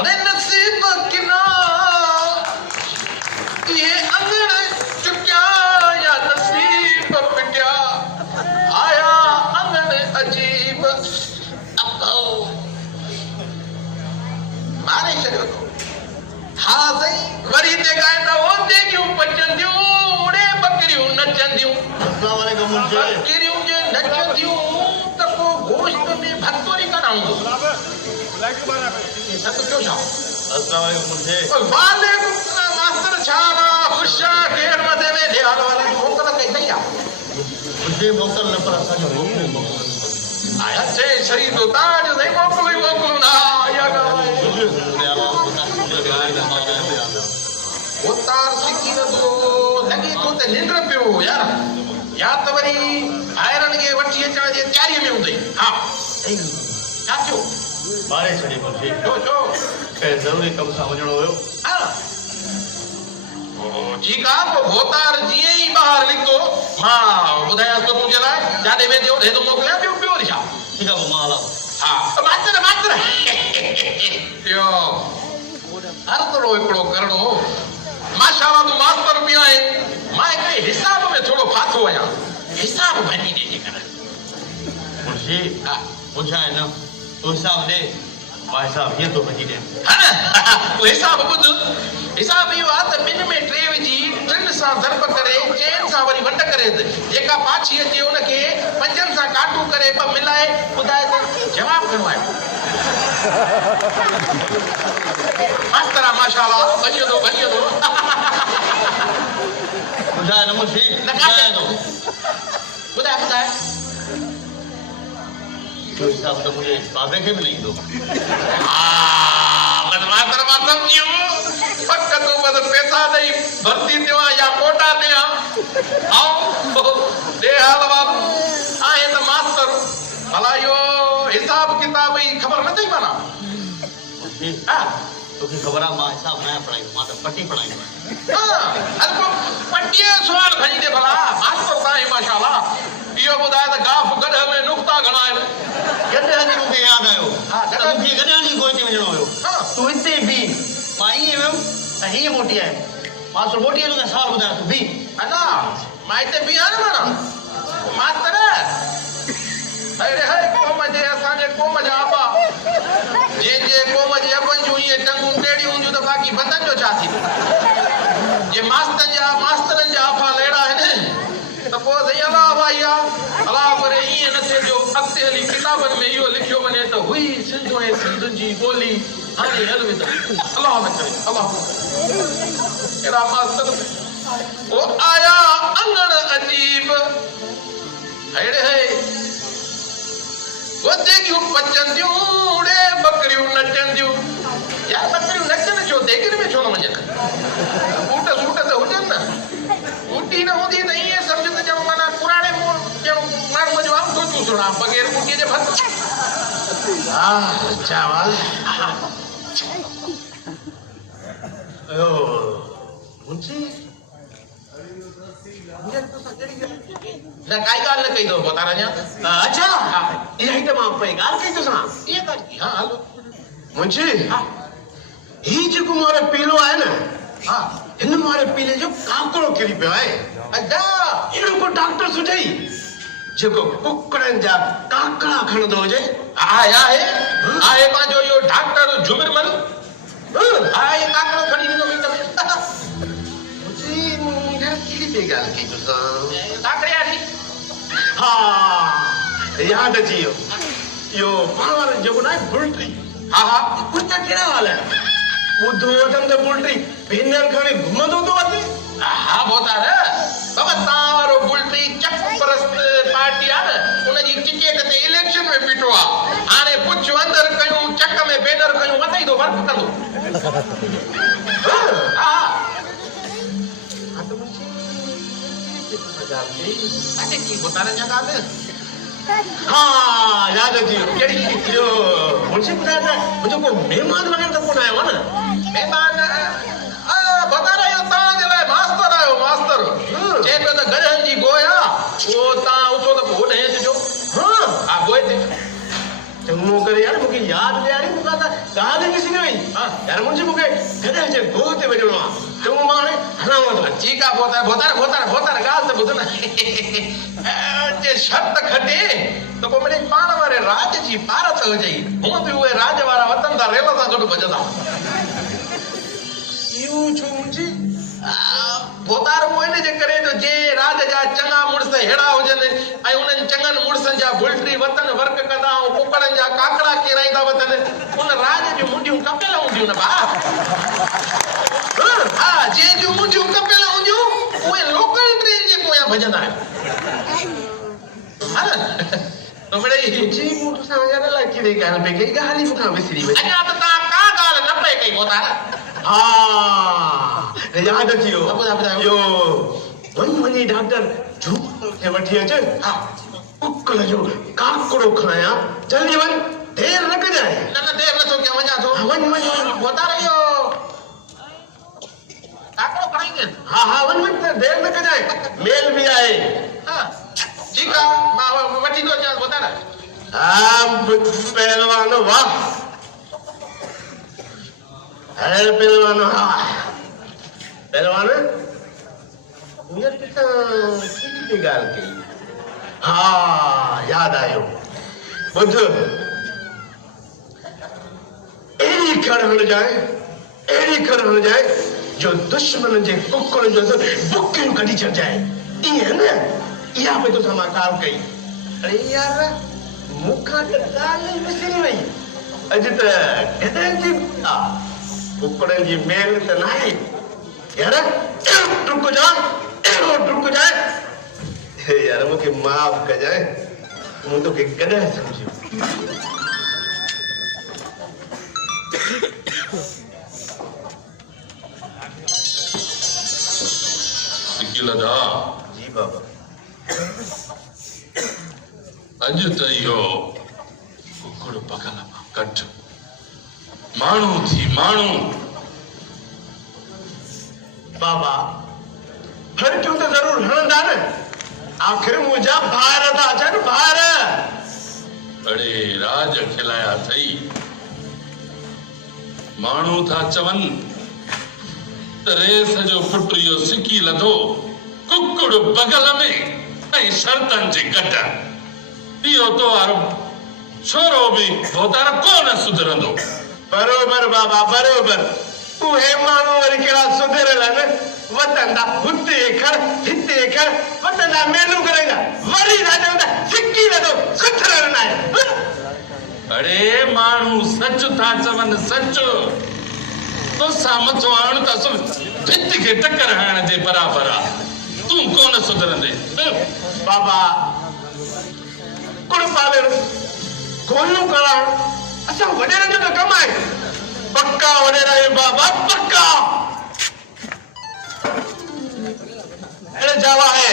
अरे नसीब किना ये अंगड़ चुक्या या नसीब पिट्या आया अंगड़ अजीब मारे छॾियो हा सही वरी ते गाईंदा हो जेकियूं पचंदियूं उड़े बकरियूं नचंदियूं अस्सलाम वालेकुम मुंहिंजे बकरियूं जे नचंदियूं त को गोश्त में भतोरी कराऊं सब क्यों छा अस्सलाम वालेकुम मुंहिंजे वालेकुम सलाम मास्टर छावा खुशा केर मदे में ध्यान वाला मोकल कई तई मुंहिंजे मोकल न पर असांजो मोकल आया चे शरीर तो ताज नहीं मोकल ना या गा वो तार सिकी न तो लगी तो ते निंद्र पियो यार या त वरी आयरन के वठी अचण जे तयारी में हूंदई हां छा थियो मारे छॾी मुंहिंजे छो कंहिं ज़रूरी कम सां वञिणो हुयो हां ठीक आहे तो भोतार जीअं ई ॿाहिरि निकितो मां ॿुधायांसि थो तुंहिंजे लाइ जाॾे वेंदो हे तो मोकिलियां ॿियो ॿियो छा ठीकु आहे मां हलां हा मास्तर इहो हर थोरो हिकिड़ो करिणो माशाअल्लाह तूं मास्तर बि आहे मां हिकिड़े हिसाब में थोरो फाथो आहियां हिसाब भञी ॾे जेकर मुंहिंजे ॿुधाए न तूं हिसाब ॾे मां हिसाब हीअं थो भञी ॾियां हा न तूं हिसाब ॿुध हिसाब इहो आहे त ॿिनि में टे विझी टिनि सां ज़रब करे चइनि सां वरी वंड करे जेका पाछी अचे उनखे पंजनि सां काटू करे ॿ मिलाए ॿुधाए त जवाबु घणो आहे मास्तर आहे माशाअल्लाह भञे थो ॿुधाए न मुंहिंजे न ॿुधाए जो हिसाब त मुंहिंजे बाबे खे बि न ईंदो मास्तर मां सम्झियो पक तूं बस पैसा ॾेई भर्ती थियो आहे या कोटा ॾियां ऐं ॾे हाल बाबू आहे त मास्तर भला इहो हिसाब किताब जी ख़बर न अथई माना हा तोखे ख़बर आहे मां हिसाब न पढ़ाईंदो मां त पटी पढ़ाईंदो हां हल को पटीअ सुवाल खणी दे भला मास्तर साईं माशाअल्लाह इहो ॿुधाए त गाफ गॾ में नुक़्ता घणा आहिनि गॾनि जी मूंखे यादि आयो हा त मूंखे गॾनि जी गोई ते वञिणो हुयो तूं हिते बीह मां ईअं वियुमि त हीअं मोटी आहे मास्टर मोटी आहे सवाल ॿुधाए तूं बीह अना मां हिते बीहां न माना मास्तर अरे हे क़ौम जे असांजे क़ौम जा अबा जे क़ौम जे अबनि जूं इहे टंगूं टेड़ियूं हूंदियूं त बाक़ी बदन जो छा थींदो जे मास्तरनि जा अफा लेड़ा आहिनि त पोइ साईं अलाह भाई अलाह करे ईअं न थिए जो अॻिते हली किताबनि में इहो लिखियो वञे त हुई सिंधु ऐं सिंधुनि जी ॿोली हाणे हल वेंदा अलाह न करे अलाह अहिड़ा मास्तर वो आया अंगण अजीब अहिड़े है वो जेकियूं पचंदियूं उड़े बकरियूं नचंदियूं यार बकरियूं नचनि छो देगिर में छो न वञनि ऊट सूट त हुजनि न ऊटी न हूंदी त ईअं सम्झ त ॼणो माना पुराणे ॼणो माण्हूअ जो आम सोचूं सुणा बग़ैर ऊटीअ जे भत हा चावल मुंशी न काई ॻाल्हि न कई अथव पोइ तारा अच्छा इहा ई त मां पई ॻाल्हि कई थो सणा इहा ॻाल्हि हा हलो मुंशी ही जेको मारे पीलो आहे न हा हिन मारे पीले जो काकड़ो किरी पियो आहे अच्छा अहिड़ो को डॉक्टर सुठई जेको कुकड़नि जा काकड़ा खणंदो हुजे आहे पंहिंजो इहो डॉक्टर जुमिरमल हा इहे काकड़ो खणी ॾींदो ॻाल्हि कई तोसां काकड़े वारी हा यादि अची वियो इहो पाण वारो जेको न आहे बुलटी हा कुझु कहिड़ा हाल आहे ॿुधो वठनि त बुलटी भेनर खणी घुमंदो थो अचे हा भोतार बाबा तव्हां वारो बुलटी चक परस्त पार्टी आहे न उनजी टिकेट ते इलेक्शन में बीठो आहे हाणे पुछ अंदरि कयूं चक में भेनर कयूं वधाई थो वर्क कंदो अरे की बताने जा गाल हाँ याद अची जो मुंशी ॿुधायो था मुंहिंजो को महिमान वग़ैरह त कोन आयो आहे न मेहमान बता रहे हो ता जे लाइ मास्टर आयो मास्टर जे पे त गधनि जी गोया वो ता उठो त बोल है जो हाँ आ गोए ते चङो करे यार मूंखे यादि ॾियारी मूंखां त ॻाल्हि ई विसरी वई यार मुंहिंजी मूंखे गॾे जे गोह ते वञिणो आहे चङो मां हाणे हलांव थो ठीक आहे बोतार गाल त ॿुध न जे शर्त खटे त को मिड़ई पाण वारे राज जी पारत हुजई हूअं बि उहे राज वारा वतन था रेल सां गॾु भॼंदा इहो छो मुंहिंजी बोतार उहो इन जे करे तो जे राज जा चङा मुड़स हेड़ा हुजनि ऐं उन्हनि चङनि मुड़सनि जा बुलटरी वतन वर्क कंदा ऐं कुकड़नि जा काकड़ा केराईंदा वतन उन राज जूं मुंडियूं कपियल हूंदियूं न भा हा जे जूं मुंडियूं कपियल हूंदियूं उहे लोकल ट्रेन जे पोयां भॼंदा आहिनि हा न तो मिड़ई जी मूंखे सां यार अलाए कहिड़ी ॻाल्हि पई कई ॻाल्हि ई मूंखां विसरी वई अञा त तव्हां का ॻाल्हि न पई कई बोतार हाँ याद अची वियो ॿुधायो यो वञी डॉक्टर झूम खे वठी अच हा कुकड़ जो काकड़ो खाया जल्दी वञ देर न कजाए न देर नथो कयां वञा थो वञ बोतार इहो काकड़ो खाईंदे हाँ वञ त देर न कजाए मेल भी आहे हा ठीक आहे मां वठी थो अचां बोतार पहलवान वाह अरे पहलवान हाँ पहलवान यार कितना कितनी गाल की हाँ याद आयो बुद्ध एड़ी खड़ हण जाए जो दुश्मन जे कुकड़ जो बुकियूं कढी छॾ जाए इहे न इहा पे तो मां ॻाल्हि कई अरे यार मूंखां त ॻाल्हि ई विसरी वई अॼु त गधनि जी कुकड़नि जी मेल त न आहे यार डुक जाए यार मूंखे माफ़ कजाए मूं तोखे कॾहिं सम्झियो लदा जी बाबा अॼु त इहो कुकड़ पगल मां कढ माण्हू थी माण्हू बाबा फड़कियूं त ज़रूर हणंदा न आख़िर मुंहिंजा ॿार था अचनि ॿार अड़े राज खिलाया अथई माण्हू था चवनि त रेस जो पुट इहो सिकी लधो कुकड़ बगल में ऐं शर्तनि जे गॾ इहो तो वारो छोरो बि बोतार कोन सुधरंदो बरोबर बाबा बरोबर उहे माण्हू वरी कहिड़ा सुधरियल आहिनि वतंदा हुते खड़ हिते खड़ वतंदा मेलू करेगा वरी राजा सिकी लधो सुधरल न आहे अड़े माण्हू सच था चवनि सच तोसां मथो आणु त भित खे टकर हणण जे बराबरि आहे तूं कोन सुधरंदे बाबा कुड़ पालण गोलियूं करण असां वॾेरनि जो त कमु आहे पक्का वॾेरा आहियूं बाबा पक्का अहिड़े जावा आहे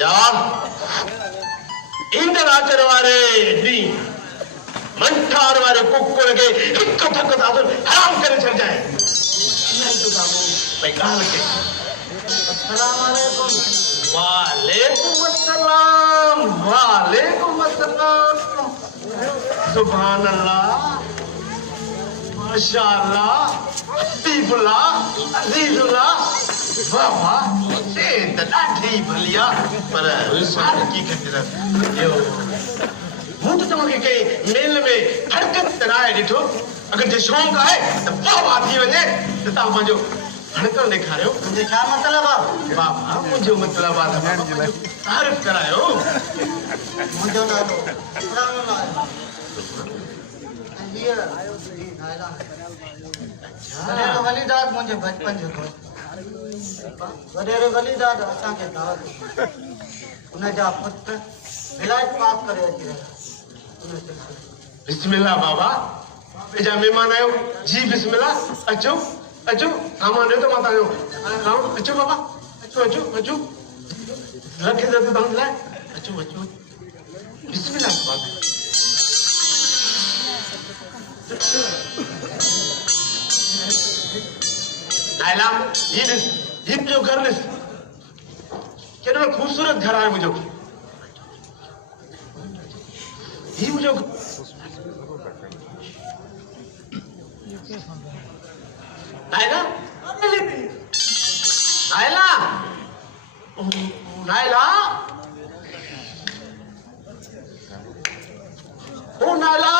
जावा ईंदड़ अचण वारे ॾींहुं मंठार वारे कुकड़ खे हिकु थक सां हराम करे छॾिजांइ भई ॻाल्हि कई वालेकुम अस्सलाम सुभान अल्लाह माशाअल्लाह हबीबुल्लाह अजीजुल्लाह वाह वाह से त ॾाढी भलिया पर सादगी खे यो हूं तो तव्हांखे कंहिं मेल में हरकत त न आहे ॾिठो अगरि जे शौक़ु आहे त वाह वाह थी वञे त तव्हां पंहिंजो हड़कल ॾेखारियो मुंहिंजो छा मतिलबु आहे बाबा मुंहिंजो मतिलबु आहे तारीफ़ करायो मुंहिंजो नालो वलीदाद मुंहिंजे बचपन जो दोस्त वॾेरे वलीदाद असांखे दावत उनजा पुट विलायत पास करे अची रहिया बिस्मिल्लाह बाबा बेजा मेहमान आयो जी बिस्मिल्लाह अचो अचो सामान ॾियो त मां तव्हांजो अचो बाबा अचो अचो अचो रखे दे तव्हां लाइ अचो अचो बिस्मिल्लाह बाबा नायला ये जो घर ॾिस केॾो खूबसूरत घर आहे मुंहिंजो ही मुंहिंजो नायला नायला नायला ओ नायला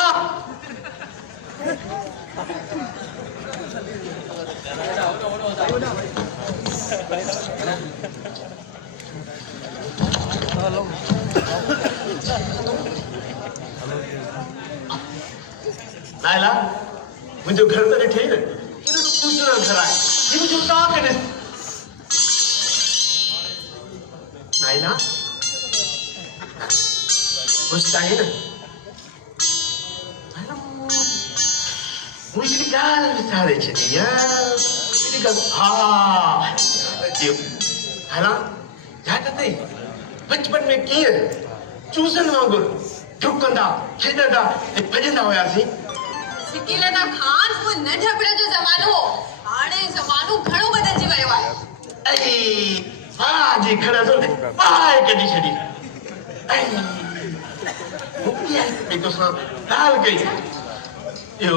नायला मुंहिंजो घर त ॾिठे न केॾो खूबसूरत घर आहे ही मुंहिंजो ताक ॾिस नायला ख़ुशि त आहे न मुझे गाल विसारे छॾी हा हला यादि अथई बचपन में कीअं चूसनि वांगुरु डुकंदा खेॾंदा ऐं भॼंदा हुआसीं सिकी लता खान वो नंढपण जो ज़मानो हो हाणे ज़मानो घणो बदिलजी वियो आहे ऐं जी खड़ा तो पाए कढी छॾी ऐं मुंहिंजी तोसां ॻाल्हि कई यो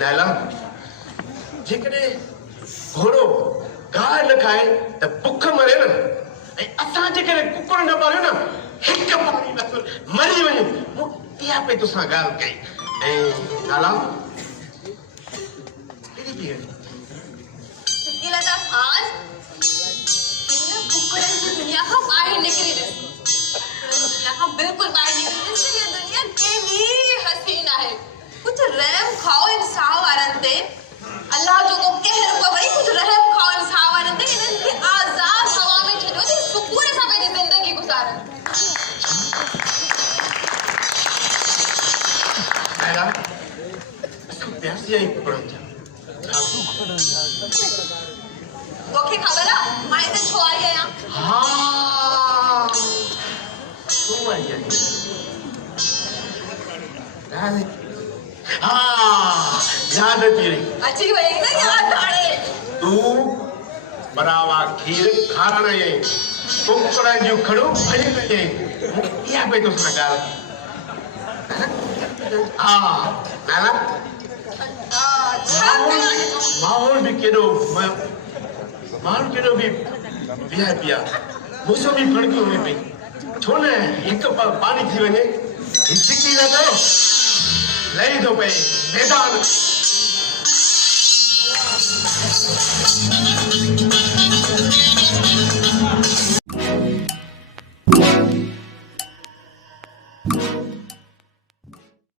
नायला जेकॾहिं घोड़ो गाह न खाए त बुख मरे न ऐं असां जेकॾहिं कुकुर न पालियो न हिकु पाणी बस मरी वञूं मूं इहा पई तोसां ॻाल्हि कई ऐं नाला केॾी पई सिकी लता खान हिन कुकुरनि जी दुनिया खां ॿाहिरि निकिरी ॾिस दुनिया खां बिल्कुलु ॿाहिरि निकिरी ॾिस इहा दुनिया केॾी हसीन आहे कुझु रहम खाओ इंसाफ वारनि ते अल्लाह जो को कहर पवई कुझु रहम खाओ इंसाफ वारनि ते इन्हनि खे आज़ाद हवा में छॾियो त सुकून सां पंहिंजी ज़िंदगी गुज़ारनि नायला असां प्यासी आई कुकुरनि जा तोखे ख़बर आहे मां हिते छो आई आहियां हा छो आई आहीं हाँ याद अची वई अची वई न यादि हाणे तूं बरावा खीर खारण आई कुकुरनि जूं खड़ूं भॼी वई इहा पई तोसां ॻाल्हि हा नाला माहौल बि केॾो बि वीआईपी आहे मूंसां बि फड़की हुई पई छो न हिकु पाणी थी वञे सिकी न थो लही थो पए मैदान